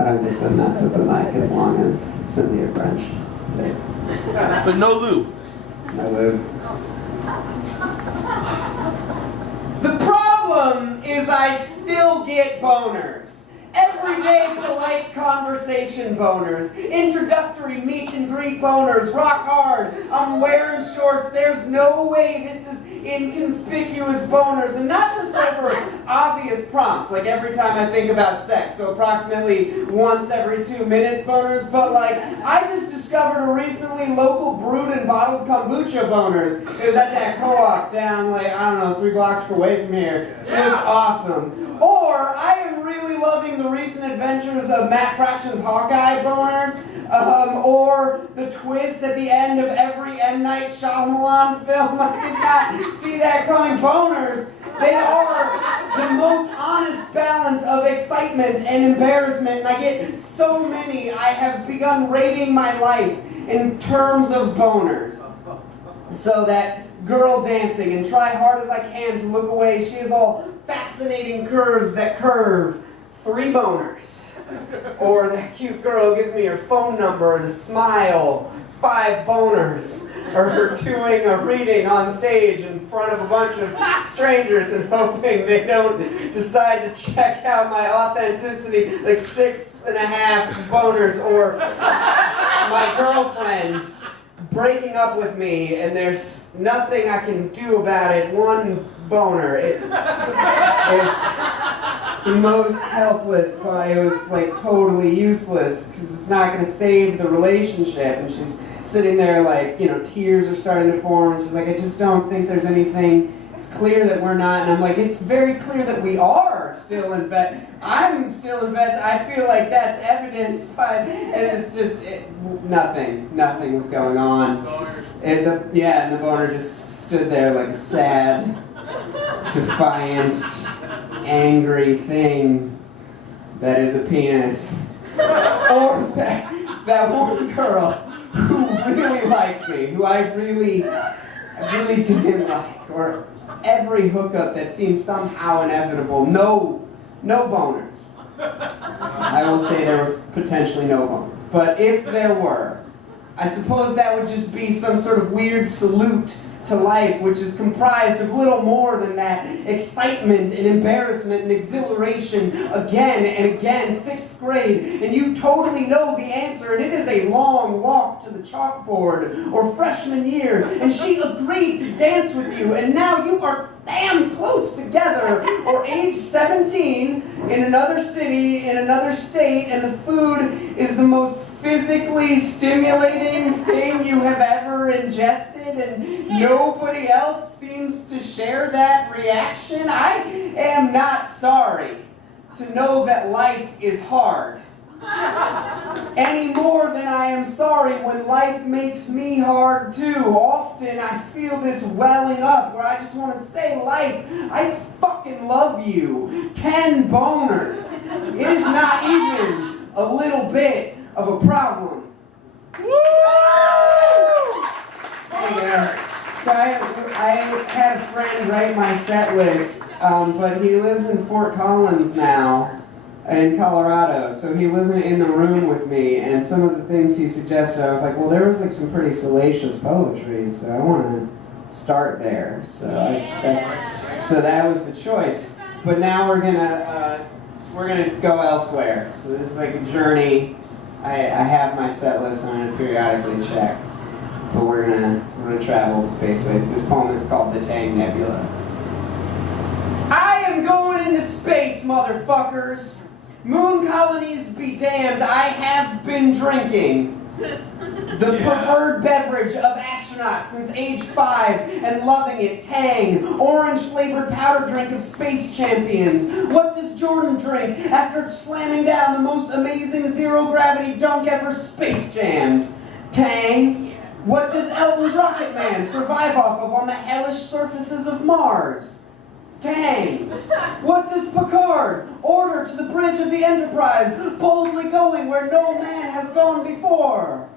I don't get to mess with the mic as long as Cynthia French tape. But no lube. No lube. The problem is I still get boners. Everyday polite conversation boners. Introductory meet and greet boners. Rock hard. I'm wearing shorts. There's no way this is inconspicuous boners. And not just over obvious prompts, like every time I think about sex. So approximately once every 2 minutes boners. But like, I just discovered a recently local brewed and bottled kombucha boners. It was at that co-op down like, I don't know, 3 blocks away from here. It looked awesome. Or I am really loving the recent adventures of Matt Fraction's Hawkeye boners, or the twist at the end of every M. Nite Shyamalan film. I did not see that coming. Boners, they are the most honest balance of excitement and embarrassment, and I get so many. I have begun rating my life in terms of boners. So that girl dancing and try hard as I can to look away. She has all fascinating curves that curve. 3 boners. Or that cute girl gives me her phone number and a smile. 5 boners. Or her doing a reading on stage in front of a bunch of strangers and hoping they don't decide to check out my authenticity. Like 6.5 boners. Or my girlfriend breaking up with me and there's nothing I can do about it. 1 boner. It is the most helpless, but it was like totally useless because it's not going to save the relationship. And she's sitting there like, you know, tears are starting to form. And she's like, I just don't think there's anything. It's clear that we're not. And I'm like, it's very clear that we are still invested. I'm still invested. I feel like that's evidenced by, and it's just nothing was going on. And the boner just stood there like a sad, defiant, angry thing that is a penis. Or that one girl who really liked me, who I really didn't like, or every hookup that seems somehow inevitable. No boners. I will say there was potentially no boners. But if there were, I suppose that would just be some sort of weird salute to life, which is comprised of little more than that excitement and embarrassment and exhilaration again and again. 6th grade, and you totally know the answer, and it is a long walk to the chalkboard. Or freshman year, and she agreed to dance with you, and now you are damn close together. Or age 17, in another city, in another state, and the food is the most physically stimulating thing you have ever ingested, and nobody else seems to share that reaction. I am not sorry to know that life is hard. Any more than I am sorry when life makes me hard too. Often I feel this welling up where I just want to say, life, I fucking love you. 10 boners. It is not even a little bit of a problem. Woo! So I had a friend write my set list, but he lives in Fort Collins now, in Colorado, so he wasn't in the room with me, and some of the things he suggested, I was like, well, there was like some pretty salacious poetry, so I want to start there. So that was the choice. But now we're gonna go elsewhere. So this is like a journey. I have my set list and I'm gonna periodically check, but we're gonna travel spaceways. This poem is called The Tang Nebula. I am going into space, motherfuckers. Moon colonies be damned, I have been drinking the preferred beverage of astronauts since age 5 and loving it. Tang, orange-flavored powder drink of space champions. What does Jordan drink after slamming down the most amazing zero-gravity dunk ever space jammed? Tang. What does Elton's Rocket Man survive off of on the hellish surfaces of Mars? Tang. What does Picard order to the bridge of the Enterprise, boldly going where no man has gone before?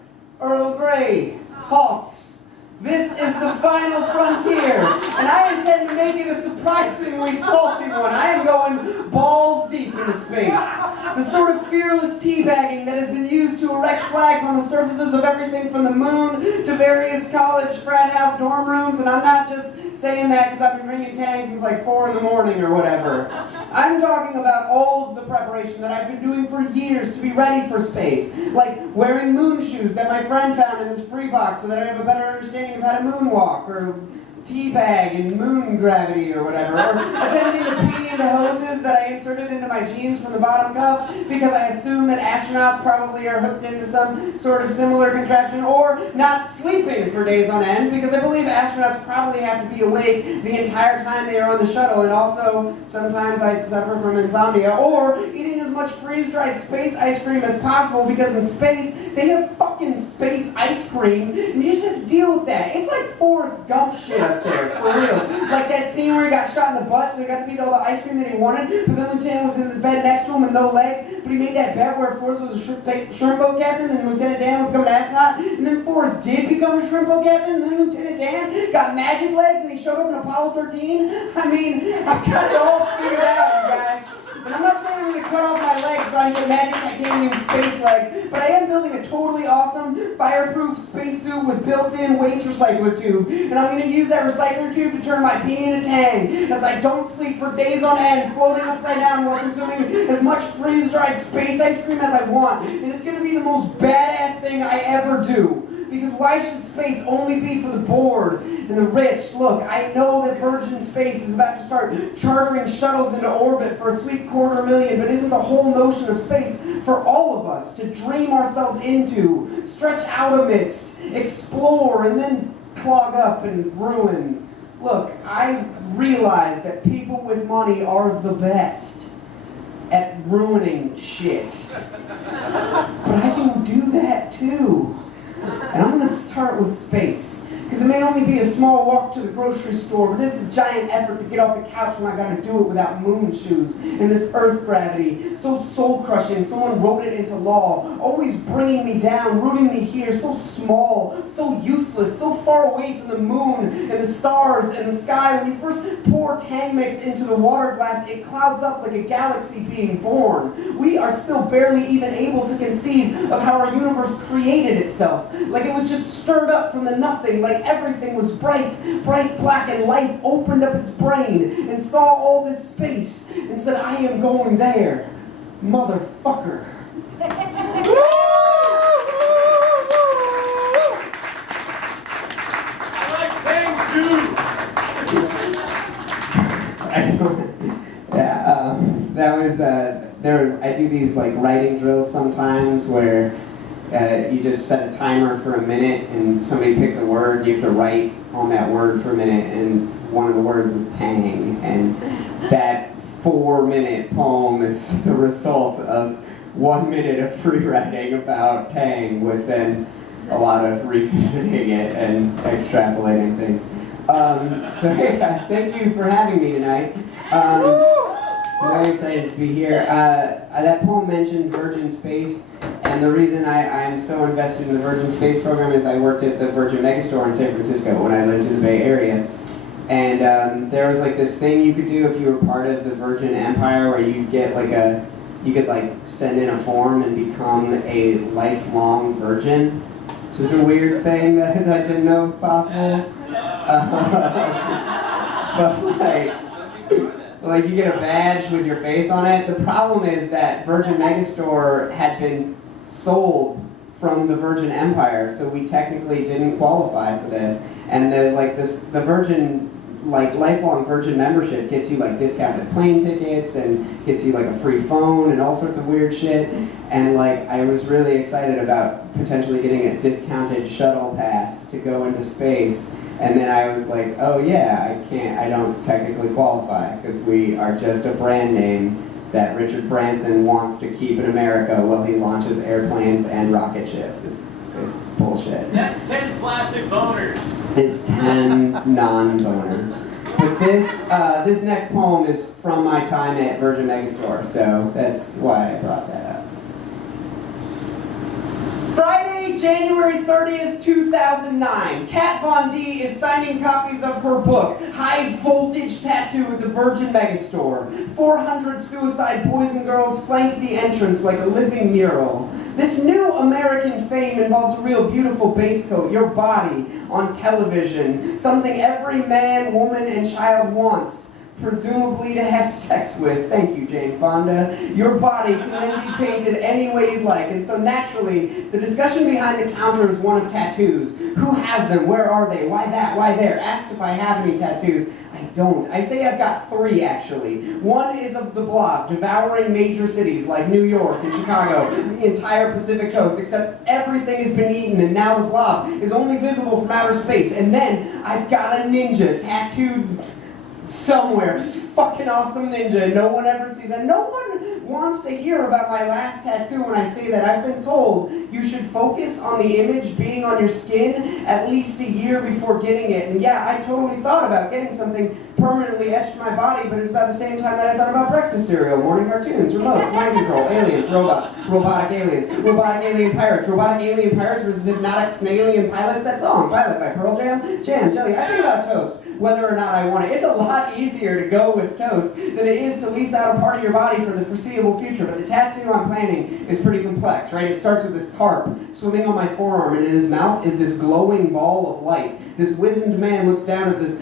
Earl Grey. Halts. This is the final frontier, and I intend to make it a surprisingly salty one. I am going balls deep into space. space. The sort of fearless teabagging that has been used to erect flags on the surfaces of everything from the moon to various college frat house dorm rooms, and I'm not just saying that because I've been drinking Tang since like 4 in the morning or whatever. I'm talking about all of the preparation that I've been doing for years to be ready for space. Like wearing moon shoes that my friend found in this free box so that I have a better understanding of how to moonwalk, or teabag and moon gravity or whatever, or attempting to pee into hoses that I inserted into my jeans from the bottom cuff because I assume that astronauts probably are hooked into some sort of similar contraption, or not sleeping for days on end because I believe astronauts probably have to be awake the entire time they are on the shuttle, and also sometimes I suffer from insomnia, or eating as much freeze-dried space ice cream as possible because in space they have fucking space ice cream and you just have to deal with that. It's like Forrest Gump shit up there, for real. Like that scene where he got shot in the butt so he got to eat all the ice cream that he wanted, but then Lieutenant was in the bed next to him with no legs, but he made that bet where Forrest was a shrimp boat captain and Lieutenant Dan would become an astronaut, and then Forrest did become a shrimp boat captain, and then Lieutenant Dan got magic legs and he showed up in Apollo 13. I mean, I've got it all figured out, you guys. And I'm not saying I'm going to cut off my legs so I can get magic titanium space legs, but I am building a totally awesome fireproof spacesuit with built-in waste recycler tube. And I'm going to use that recycler tube to turn my pee into Tang, as I don't sleep for days on end, floating upside down while consuming as much freeze-dried space ice cream as I want. And it's going to be the most badass thing I ever do. Because why should space only be for the bored and the rich? Look, I know that Virgin Space is about to start chartering shuttles into orbit for a sweet $250,000, but isn't the whole notion of space for all of us to dream ourselves into, stretch out amidst, explore, and then clog up and ruin? Look, I realize that people with money are the best at ruining shit. But I can do that too. And I'm going to start with space, because it may only be a small walk to the grocery store, but it's a giant effort to get off the couch when I got to do it without moon shoes and this earth gravity, so soul-crushing, someone wrote it into law, always bringing me down, rooting me here, so small, so useless, so far away from the moon and the stars and the sky. When you first pour Tang mix into the water glass, it clouds up like a galaxy being born. We are still barely even able to conceive of how our universe created itself. Like it was just stirred up from the nothing, like everything was bright, bright black, and life opened up its brain and saw all this space and said, I am going there, motherfucker. Excellent. Yeah, I do these like writing drills sometimes where you just set a timer for a minute and somebody picks a word, you have to write on that word for a minute, and one of the words was Tang, and that 4-minute poem is the result of 1 minute of free writing about Tang with then a lot of revisiting it and extrapolating things. So hey guys, thank you for having me tonight. I'm very excited to be here. That poem mentioned Virgin Space, and the reason I'm so invested in the Virgin Space program is I worked at the Virgin Megastore in San Francisco when I lived in the Bay Area. And there was like this thing you could do if you were part of the Virgin Empire where you could send in a form and become a lifelong virgin. Which is a weird thing that I didn't know was possible. But you get a badge with your face on it. The problem is that Virgin Megastore had been sold from the Virgin Empire, so we technically didn't qualify for this. And there's the Virgin, lifelong Virgin membership gets you discounted plane tickets and gets you a free phone and all sorts of weird shit. And I was really excited about potentially getting a discounted shuttle pass to go into space. And then I was like, oh yeah, I don't technically qualify because we are just a brand name that Richard Branson wants to keep in America while he launches airplanes and rocket ships. It's bullshit. That's 10 classic boners. It's 10 non-boners. But this next poem is from my time at Virgin Megastore, so that's why I brought that up. Friday, January 30th, 2009. Kat Von D is signing copies of her book, High Voltage Tattoo at the Virgin Megastore. 400 suicide boys and girls flank the entrance like a living mural. This new American fame involves a real beautiful base coat, your body, on television. Something every man, woman, and child wants. Presumably to have sex with. Thank you, Jane Fonda. Your body can then be painted any way you'd like, and so naturally, the discussion behind the counter is one of tattoos. Who has them? Where are they? Why that? Why there? Asked if I have any tattoos. I don't. I say I've got 3, actually. One is of the blob, devouring major cities like New York and Chicago, the entire Pacific coast, except everything has been eaten, and now the blob is only visible from outer space. And then I've got a ninja tattooed somewhere. It's a fucking awesome ninja, and no one ever sees it. No one wants to hear about my last tattoo when I say that. I've been told you should focus on the image being on your skin at least a year before getting it. And yeah, I totally thought about getting something permanently etched to my body, but it's about the same time that I thought about breakfast cereal, morning cartoons, remotes, mind control, aliens, robots, robotic alien pirates versus hypnotic snalien pilots. That song, Pilot by Pearl Jam, Jelly. I think about toast, whether or not I want it. It's a lot easier to go with toast than it is to lease out a part of your body for the foreseeable future. But the tattoo I'm planning is pretty complex, right? It starts with this carp swimming on my forearm, and in his mouth is this glowing ball of light. This wizened man looks down at this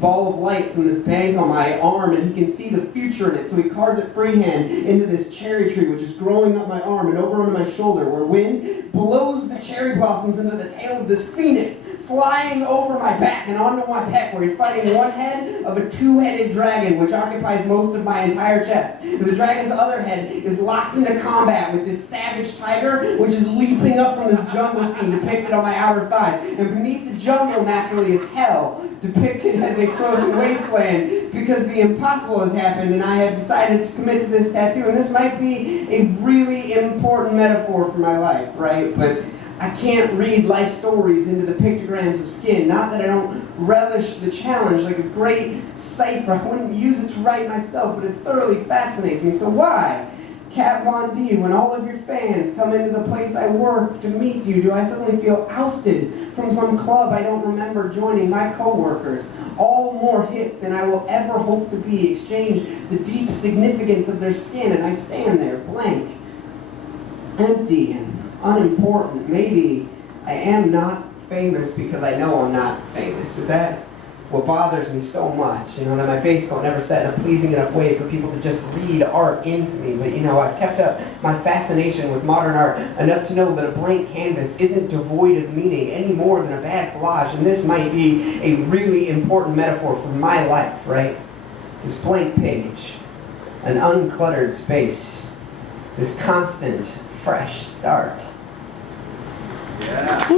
ball of light from this bank on my arm, and he can see the future in it, so he carves it freehand into this cherry tree, which is growing up my arm and over onto my shoulder, where wind blows the cherry blossoms into the tail of this phoenix, flying over my back and onto my pec, where he's fighting one head of a 2-headed dragon, which occupies most of my entire chest. And the dragon's other head is locked into combat with this savage tiger, which is leaping up from this jungle scene depicted on my outer thighs. And beneath the jungle, naturally, is hell, depicted as a frozen wasteland, because the impossible has happened, and I have decided to commit to this tattoo. And this might be a really important metaphor for my life, right? But I can't read life stories into the pictograms of skin. Not that I don't relish the challenge, like a great cipher. I wouldn't use it to write myself, but it thoroughly fascinates me. So why, Kat Von D, when all of your fans come into the place I work to meet you, do I suddenly feel ousted from some club I don't remember joining? My coworkers, all more hip than I will ever hope to be, exchange the deep significance of their skin, and I stand there blank, empty, and unimportant. Maybe I am not famous because I know I'm not famous. Is that what bothers me so much? You know, that my base coat never set in a pleasing enough way for people to just read art into me. But you know, I've kept up my fascination with modern art enough to know that a blank canvas isn't devoid of meaning any more than a bad collage. And this might be a really important metaphor for my life, right? This blank page, an uncluttered space, this constant, fresh start. Yeah.